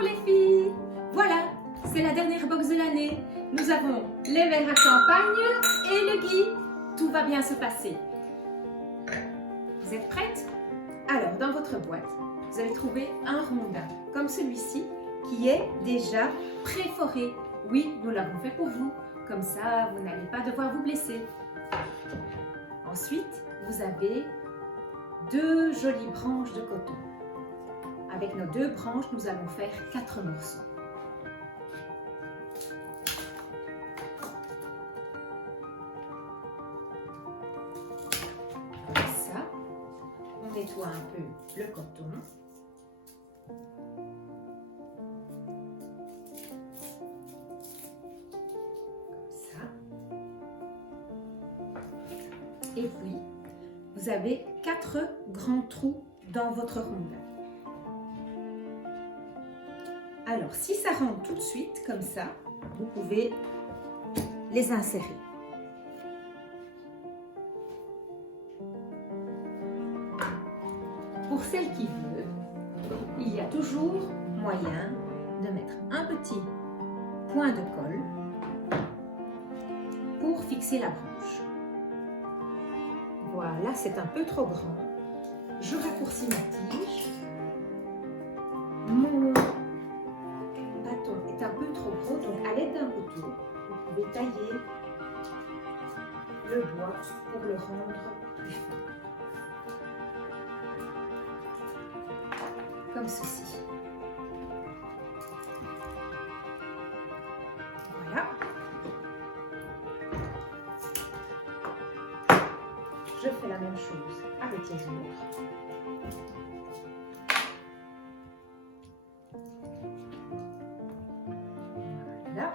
Bonjour les filles! Voilà, c'est la dernière box de l'année. Nous avons les verres à champagne et le gui. Tout va bien se passer. Vous êtes prêtes? Alors, dans votre boîte, vous allez trouver un rondin comme celui-ci qui est déjà préforé. Oui, nous l'avons fait pour vous. Comme ça, vous n'allez pas devoir vous blesser. Ensuite, vous avez 2 jolies branches de coton. Avec nos 2 branches, nous allons faire 4 morceaux. Comme ça, on nettoie un peu le coton. Comme ça. Et puis, vous avez 4 grands trous dans votre rondin. Alors, si ça rentre tout de suite, comme ça, vous pouvez les insérer. Pour celle qui veut, il y a toujours moyen de mettre un petit point de colle pour fixer la branche. Voilà, c'est un peu trop grand. Je raccourcis ma tige. Mon bâton est un peu trop gros, donc à l'aide d'un couteau, vous pouvez tailler le bois pour le rendre plus fin. Comme ceci. Voilà. Je fais la même chose avec les autres. Voilà.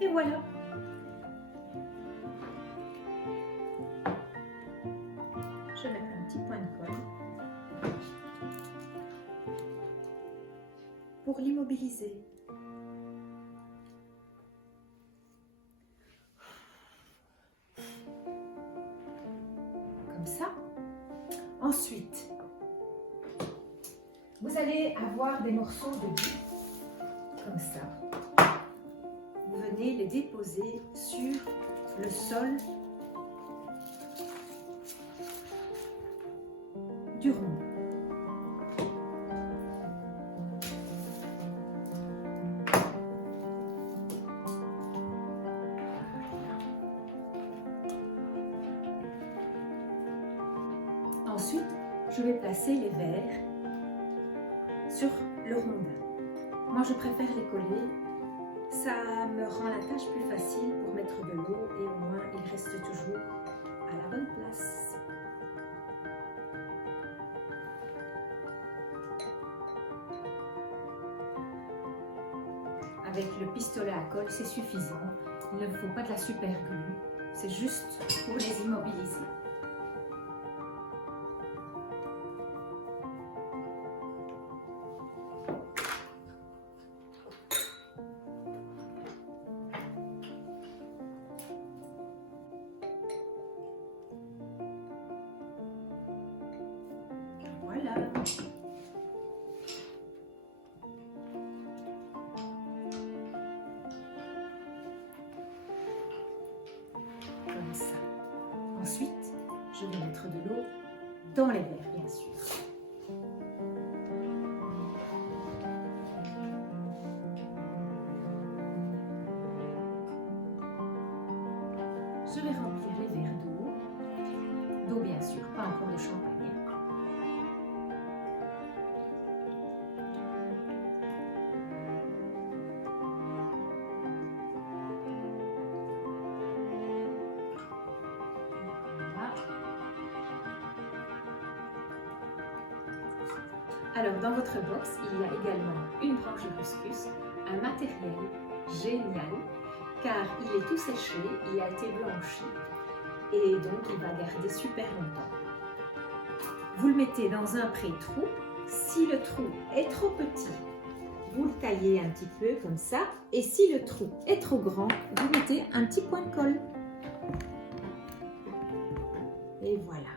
Et voilà. Je vais mettre un petit point de colle pour l'immobiliser. Comme ça. Ensuite, vous allez avoir des morceaux de gui, comme ça. Vous venez les déposer sur le sol du rond. Ensuite, je vais placer les verres sur le rondin. Moi, je préfère les coller. Ça me rend la tâche plus facile pour mettre de l'eau et au moins il reste toujours à la bonne place. Avec le pistolet à colle, c'est suffisant. Il ne faut pas de la super glue. C'est juste pour les immobiliser. Voilà. Comme ça. Ensuite, je vais mettre de l'eau dans les verres, bien sûr. Je vais remplir les verres d'eau. D'eau, bien sûr, pas encore de champagne. Alors, dans votre box, il y a également une branche de couscous, un matériel génial, car il est tout séché, il a été blanchi, et donc il va garder super longtemps. Vous le mettez dans un pré-trou. Si le trou est trop petit, vous le taillez un petit peu comme ça, et si le trou est trop grand, vous mettez un petit point de colle. Et voilà.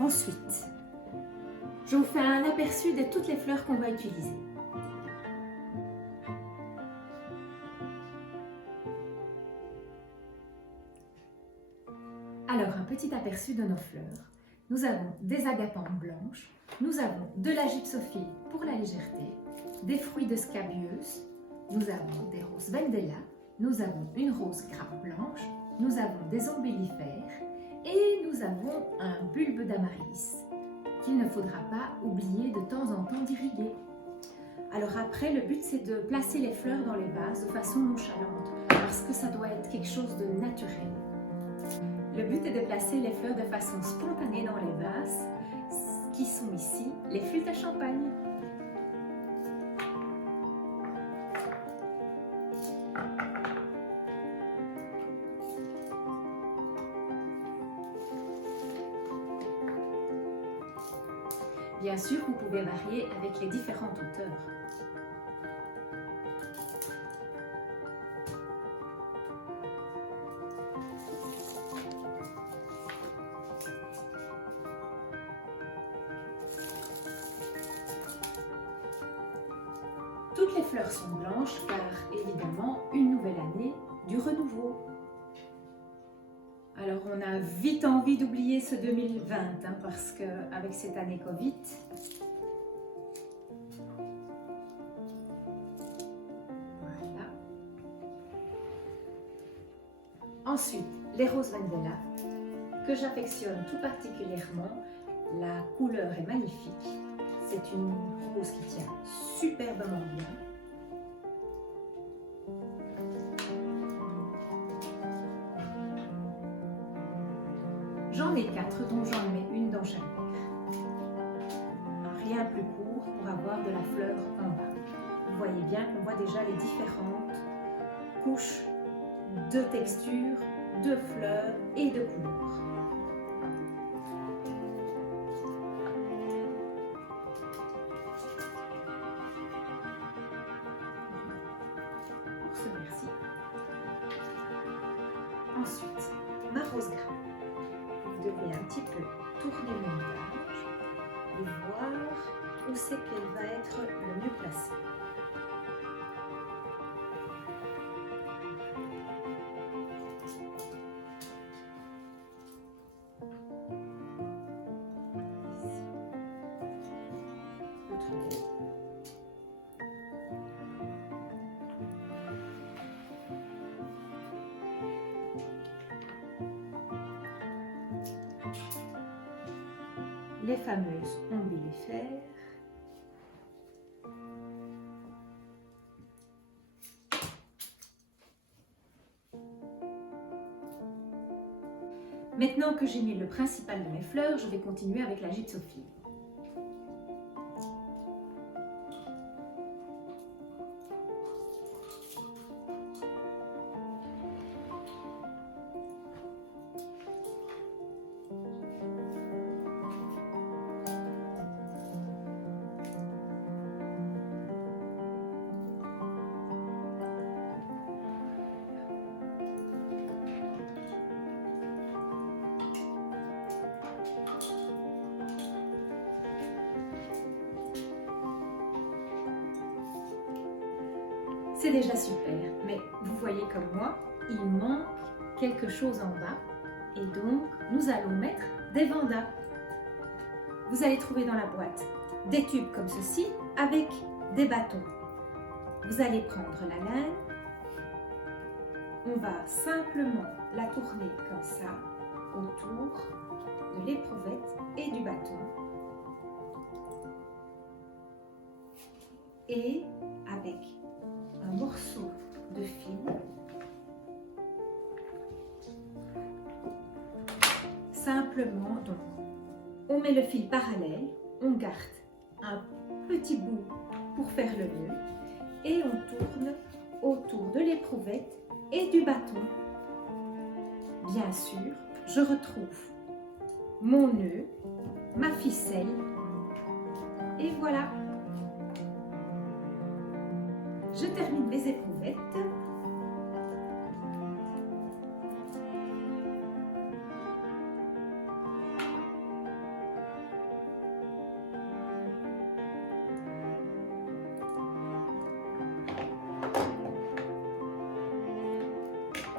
Ensuite, je vous fais un aperçu de toutes les fleurs qu'on va utiliser. Alors, un petit aperçu de nos fleurs. Nous avons des agapantes blanches, nous avons de la gypsophile pour la légèreté, des fruits de scabieuse, nous avons des roses Vendella, nous avons une rose grappe blanche, nous avons des ombellifères et nous avons un bulbe d'amaryllis qu'il ne faudra pas oublier de temps en temps d'irriguer. Alors après, le but c'est de placer les fleurs dans les vases de façon nonchalante parce que ça doit être quelque chose de naturel. Le but est de placer les fleurs de façon spontanée dans les vases, qui sont ici les flûtes à champagne. Bien sûr, vous pouvez varier avec les différentes hauteurs. Toutes les fleurs sont blanches car évidemment une nouvelle année du renouveau. Alors on a vite envie d'oublier ce 2020 parce qu'avec cette année Covid, voilà. Ensuite, les roses Vendella que j'affectionne tout particulièrement. La couleur est magnifique. C'est une rose qui tient superbement bien. J'en ai 4, dont j'en mets une dans chaque verre. Rien plus court pour avoir de la fleur en bas. Vous voyez bien qu'on voit déjà les différentes couches de texture, de fleurs et de couleurs. Pour ce verre-ci. Ensuite, ma rose grappe. Vous devez un petit peu tourner le montage et voir où c'est qu'elle va être le mieux placée. Les fameuses ombellifères. Maintenant que j'ai mis le principal de mes fleurs, je vais continuer avec la gypsophile. C'est déjà super, mais vous voyez comme moi, il manque quelque chose en bas et donc nous allons mettre des vendas. Vous allez trouver dans la boîte des tubes comme ceci avec des bâtons. Vous allez prendre la laine, on va simplement la tourner comme ça autour de l'éprouvette et du bâton et avec un morceau de fil, simplement donc on met le fil parallèle, on garde un petit bout pour faire le nœud et on tourne autour de l'éprouvette et du bâton. Bien sûr, je retrouve mon nœud, ma ficelle et voilà. Je termine mes éprouvettes.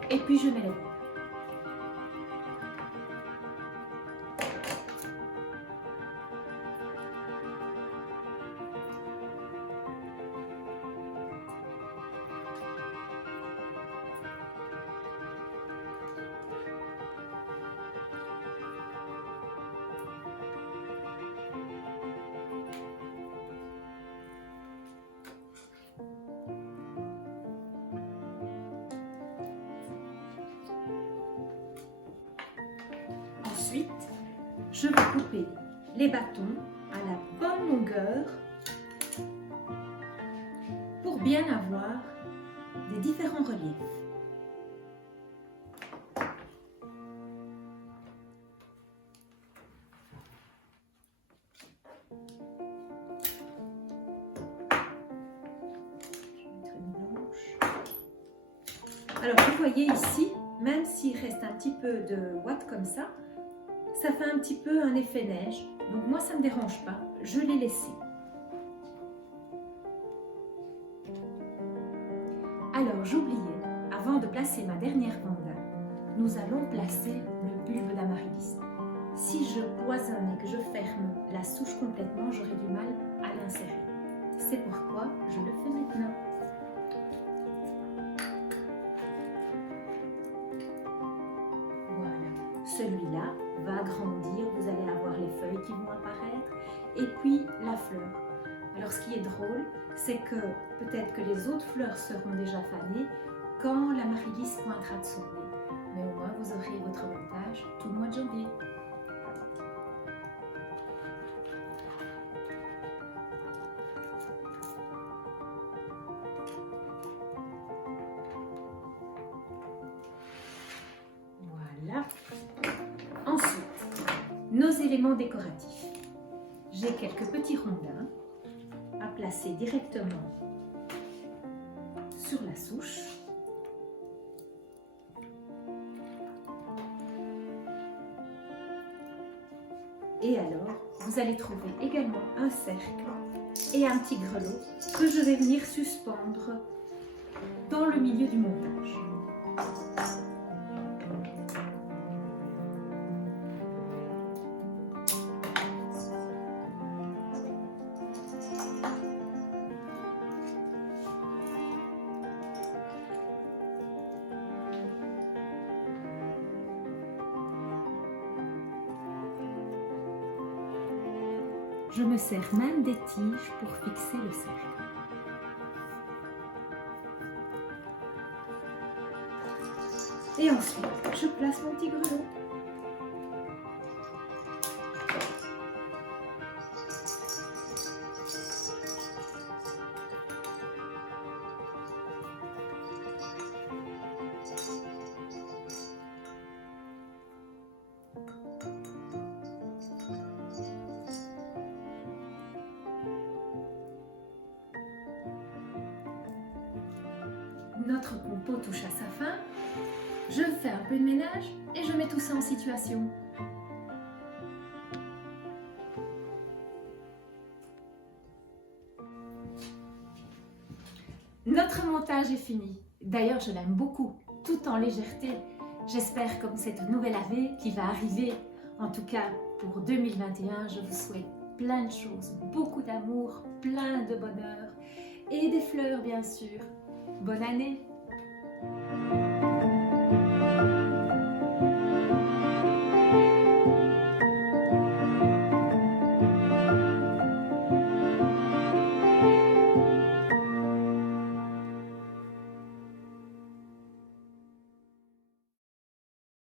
Et puis je mets les verres. Ensuite, je vais couper les bâtons à la bonne longueur pour bien avoir des différents reliefs. Je vais mettre une blanche. Alors, vous voyez ici, même s'il reste un petit peu de ouate comme ça fait un petit peu un effet neige. Donc moi, ça ne me dérange pas. Je l'ai laissé. Alors, j'oubliais, avant de placer ma dernière vanda, nous allons placer le bulbe d'amaryllis. Si je cloisonne et que je ferme la souche complètement, j'aurai du mal à l'insérer. C'est pourquoi je le fais maintenant. Voilà, celui-là va grandir, vous allez avoir les feuilles qui vont apparaître et puis la fleur. Alors ce qui est drôle, c'est que peut-être que les autres fleurs seront déjà fanées quand l'amaryllis pointera de son nez. Mais au moins vous aurez votre montage tout le mois de janvier. Voilà. Ensuite, nos éléments décoratifs. J'ai quelques petits rondins à placer directement sur la souche. Et alors, vous allez trouver également un cercle et un petit grelot que je vais venir suspendre dans le milieu du montage. Je me sers même des tiges pour fixer le cercle. Et ensuite, je place mon petit grelot. Notre compo touche à sa fin. Je fais un peu de ménage et je mets tout ça en situation. Notre montage est fini. D'ailleurs, je l'aime beaucoup, tout en légèreté. J'espère comme cette nouvelle année qui va arriver, en tout cas pour 2021, je vous souhaite plein de choses, beaucoup d'amour, plein de bonheur et des fleurs bien sûr. Bonne année!